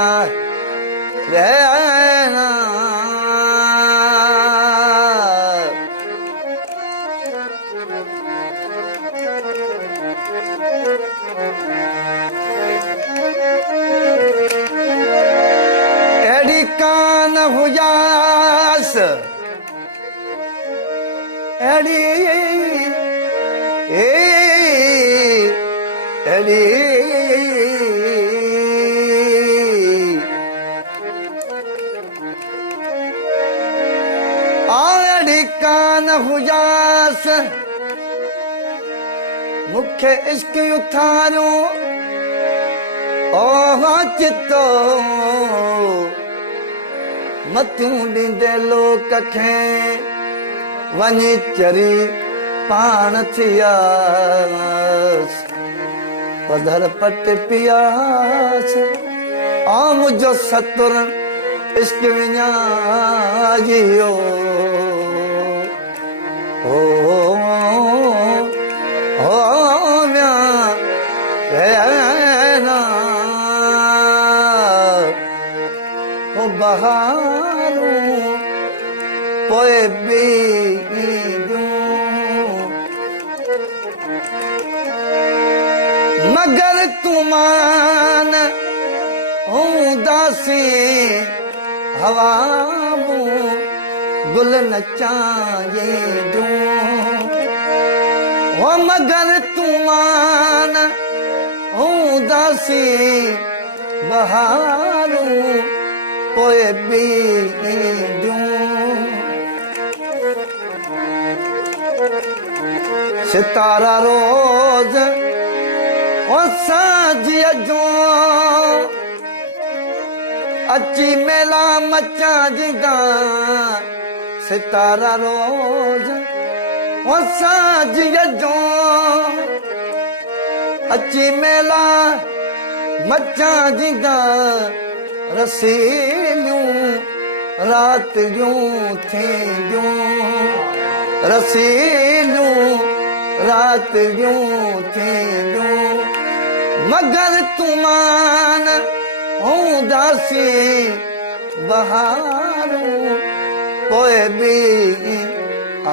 रहना एड़ी कान हुजास एड़ी एड़ी एड़ी कान हुजास मुखे इश्क उथारो ओह चितो मतूं ॾींदे लोक खे वञी चरी पाण थियास पधर पट पियास आ मुंहिंजो सतुर इश्क विञाइयो हो बहारूं पोइ बीदियूं मगर तूं मान हूंदासीं हवाऊं गुल नचाईंदियूं हो मगर तूं मान हूंदासीं बहारूं पोइ बीदियूं सितारा रोज़ साझीअ जो अची मेला मचाईंदा सितारा रोज़ साझीअ जो अची मेला मचाईंदा रसीलियूं रात जूं थींदियूं रसीलियूं रात जूं थींदियूं मगर तूं मान हूंदासीं बहारूं पोइ बि आ